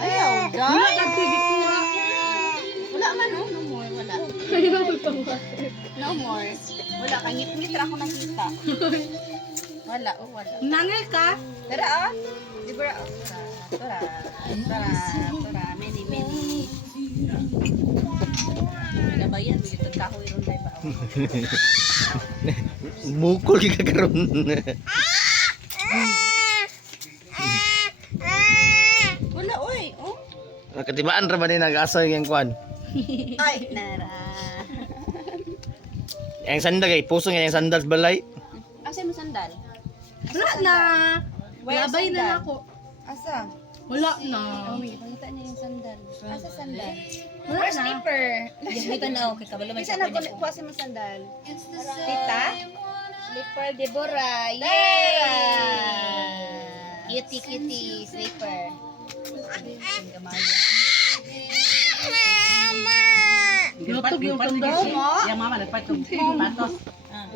Ayaw, Wala guys. ka tibikuha. Wala man, oh. No more, wala. Ayaw magpangwa. No more. Wala, kangit-ngit ra ako nakita. Wala, oh, wala. Nangil ka? Tara, ah. Di ba, oh. Tara, tara, many, many. Nabayan, may itong kahoy ron tayo ba? Mukul ka karon. Wala, oy. Oh. Katibaan ra ba ni nag-asoy yang kwan? Ay, nara. Yang sandal kay puso nga yang sandal balay. Asa mo sandal? Wala na. Where Labay sandal? na ako. Asa? Wala na. Oh, may pakita niya yung sandal. Asa sandal? Wala Where's na. slipper? Dito na okay, kabalo man Isa siya na pwede kuha sa mga sandal. Tita? Slipper Deborah. Yay! Cutie cutie slipper. Nutog yung sandal. Ya mama dapat tu patos.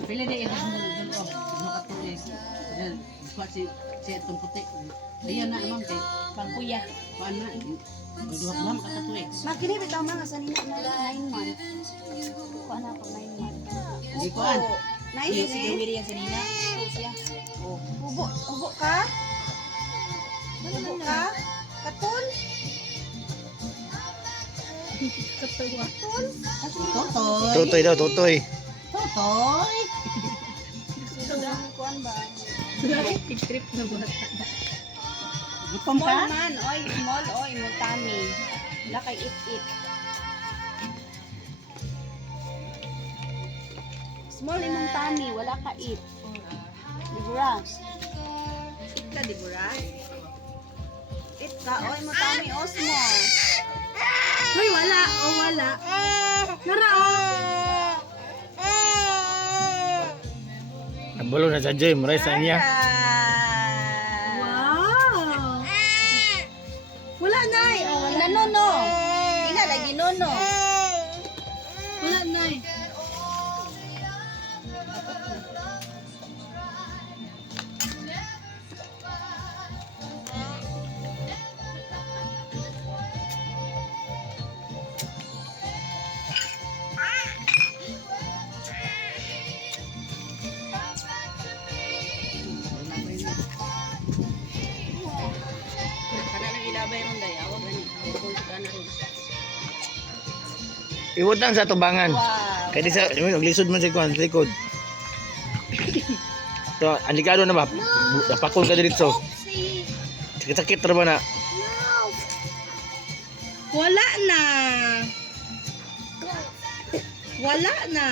Pila dia itu dun oh. No katulis. Dan kuat si tung putik. Dia nak mam teh. Pangkuya. Kuan na. Dua mam kata tu eh. Makini bitaw mga sa nina na 9 months. Kuha na ako 9 months. Di kuan. Nice Iya si eh. Gawiri yang senina. Siya. Oh, ubo ka? Ubo ka? Katon? Katawa. Totoy. Tutoy daw, tutoy. Totoy. Kuan ba? Trip na ba? Gutom Small ka? man, oy, small, oy, mo tummy. Wala kay it. Small imong tummy, wala ka it. Dibura. It ka, Dibura? It ka, oy, mo tummy, oh, small. Hoy, wala. O wala. Nara o. Nabulo na sa Joy, maray sa niya. Wow. Wala na. Oh, wala nono. Ina lagi nono. Wala na. Kana lang ilabay ron day, awag gani. Kung kana ron. Iwot lang sa tubangan. Wow. Kaya di sa, naglisod man sa kwan, sa likod. So, andikado na ba? Napakul ka diritso. Sakit-sakit ra ba na? Wala na. Wala na.